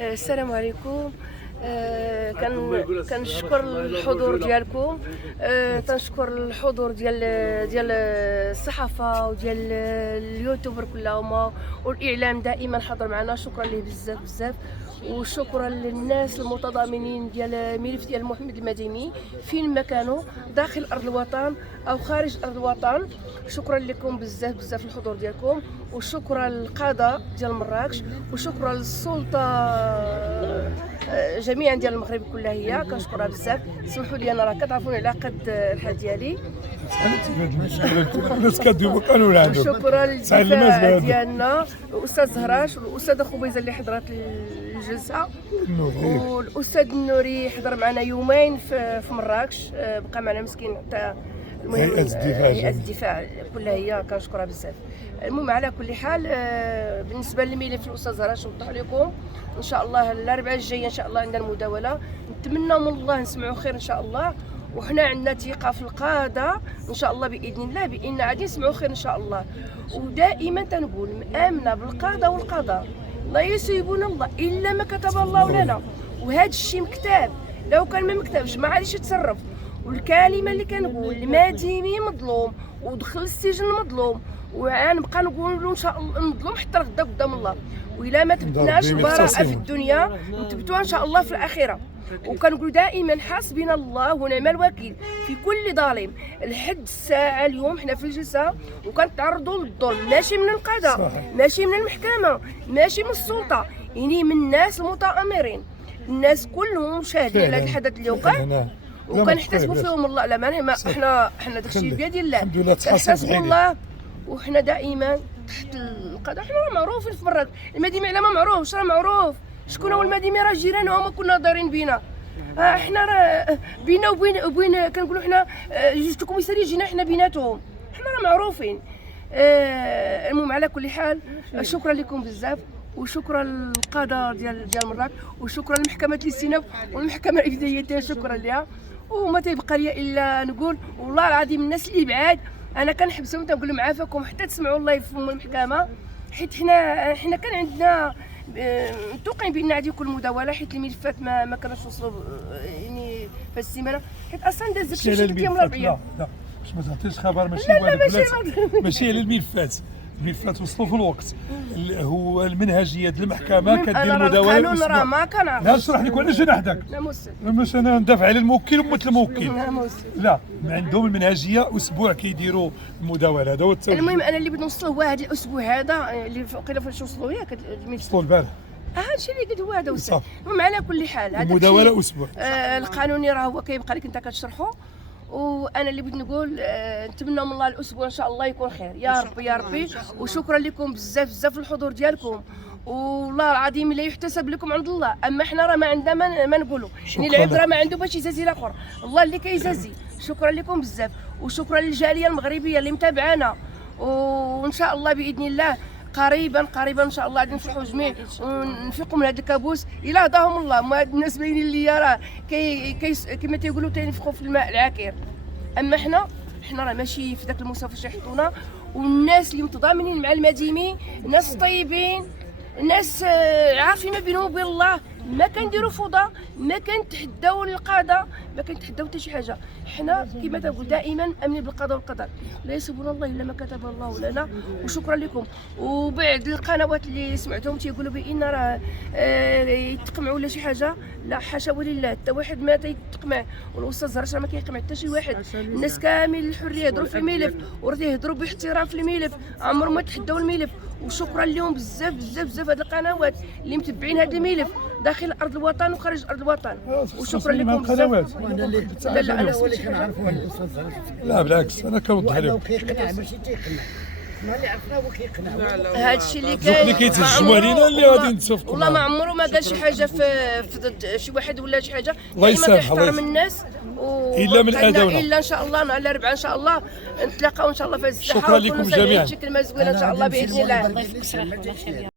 السلام عليكم. كنشكر الحضور ديالكم. تنشكر الحضور ديال الصحافه وديال اليوتيوبر كلهم والاعلام دائما حاضر معنا. شكرا ليه بزاف بزاف، وشكرا للناس المتضامنين ديال ملف ديال محمد المديمي فين ما كانوا داخل ارض الوطن او خارج ارض الوطن. شكرا لكم بزاف بزاف الحضور ديالكم، وشكرا للقضاء ديال مراكش، وشكرا للسلطه جميعا ديال المغرب كلها. هي كنشكرها بزاف. سمحوا لي انا راه كتعرفوني على قد الحال ديالي. الناس كدوبوا كانوا ولا عندهم. شكرا للدفاع ديالنا الاستاذ زهراش والاستاذه خبيزه اللي حضرت الجلسه، والاستاذ النوري حضر معنا يومين في مراكش، بقى معنا مسكين حتى هيئه الدفاع كلها. هي كنشكرها بزاف. المهم على كل حال، بالنسبه للملف الاستاذ زهراش نوضح لكم ان شاء الله الاربعاء الجايه ان شاء الله عندنا المداوله. نتمنى من الله نسمعوا خير ان شاء الله، وحنا عندنا ثقه في القاده ان شاء الله باذن الله، بان غادي نسمعوا خير ان شاء الله. ودائما تنقول مآمنه بالقاده والقضاء، لا يصيبنا الله الا ما كتب الله لنا، وهذا الشيء مكتاب. لو كان ما مكتبش ما غاديش يتصرف. والكلمه اللي كنقول المديمي مظلوم ودخل السجن مظلوم، وغنبقى نقول له ان شاء الله مظلوم حتى غدا قدام الله. وإلا ما تبتناش البراءه في الدنيا نثبتوها ان شاء الله في الاخره. وكنقول دائما حسبنا الله ونعم الوكيل في كل ظالم. لحد الساعه اليوم حنا في الجلسه وكنتعرضوا للظلم، ماشي من القضاء، ماشي من المحكمه، ماشي من السلطه، يعني من الناس المتآمرين. الناس كلهم شاهدين على هذا الحدث اللي وقع، وكنحتسبوا فيهم الله. لا ما حنا داكشي بيد الله، كنحتسبوا الله. وحنا دائما تحت القضاء. حنا راه معروفين في مراكش. المديمي على ما معروفش، راه معروف شكون هو المديمي. راه جيرانه هما كنا دارين بينا. حنا راه بينا وبين كنقولوا حنا جوج كوميساريه جينا حنا بيناتهم. حنا راه معروفين. المهم على كل حال، شكرا لكم بزاف، وشكرا للقضاء ديال مراكش، وشكرا لمحكمه الاستئناف والمحكمه الابتدائيه حتى شكرا لها. وما تيبقى لي الا نقول والله العظيم الناس اللي بعاد انا كنحبسهم تنقول لهم عافاكم حتى تسمعوا الله يفهموا المحكمه. حيت حنا كان عندنا متوقعين بان غادي يكون مداوله، حيت الملفات ما كانوش وصلوا يعني في السيمانه، حيت اصلا دازت شي 3 ايام الاربعاء. لا باش ما تعطيش خبر ماشي ماشي على الملفات. الملفات وصلوا في الوقت. هو المنهجيه ديال المحكمه كدير مداوله. القانون راه ما كنعرفش. لا اشرح لك علاش انا حداك. باش انا ندافع على الموكل ومثل الموكل. لا عندهم المنهجيه اسبوع كيديروا المداوله. هذا هو التوجيه. المهم انا اللي بغيت نوصل هو هذا الاسبوع هذا اللي وقيلا فاش وصلوا ياك وصلوا البارح. هادشي اللي قلت هو هذا وصل. المهم على كل حال هذا المداوله اسبوع. القانوني راه هو كيبقى لك انت كتشرحه. وانا اللي بغيت نقول نتمنى من الله الاسبوع ان شاء الله يكون خير يا ربي يا ربي. وشكرا لكم بزاف بزاف الحضور ديالكم، والله العظيم لا يحتسب لكم عند الله. اما حنا راه ما عندنا ما نقولوا، يعني العبره ما عنده باش يزازي الاخر، الله اللي كيزازي. شكرا لكم بزاف، وشكرا للجاليه المغربيه اللي متابعانا. وان شاء الله باذن الله قريبا ان شاء الله غادي نفرحوا جميع ونفيقوا من هذا الكابوس الى هداهم الله. ما هاد الناس باينين ليا راه كما تيقولوا تينفخوا في الماء العكير. اما حنا راه ماشي في ذاك المستوى فاش يحطونا. والناس اللي متضامنين مع المديمي ناس طيبين، ناس عارفين ما بينهم وبين الله، ما كنديروا فوضى، ما كنتحداو القضاء، ما كنتحداو حتى شي حاجه. حنا كما تنقول دائما امنين بالقضاء والقدر، لا يصيبنا الله الا ما كتب الله لنا. وشكرا لكم. وبعد القنوات اللي سمعتهم تيقولوا بان راه يتقمعوا ولا شي حاجه، لا حاشا ولله، حتى واحد ما تيتقمع. والاستاذ زهراش ما كيقمع حتى شي واحد. الناس كامل الحريه يهضروا في الملف وراه يهضروا باحترام في الملف، عمرهم ما تحداو الملف. وشكرا لهم بزاف بزاف بزاف هاد القنوات اللي متبعين هذا الملف داخل ارض الوطن وخارج ارض الوطن. وشكرا لكم بزاف. لا انا هو اللي كنعرفوا الاستاذ زهراش. لا بالعكس انا كنوضح لهم. كيقنع ماشي تيقنع، ما اللي عرفناه هو كيقنع. هذا الشيء اللي كاين اللي كيتهجموا علينا اللي غادي نتفقوا. والله ما عمره ما قال شي حاجه في ضد شي واحد ولا شي حاجه. الله يسامحه كيحترم الناس الا من اداونا. الا ان شاء الله نهار الاربعاء ان شاء الله نتلاقاو ان شاء الله في الساحه. شكرا لكم جميعا. شكل ما زوينه ان شاء الله باذن الله.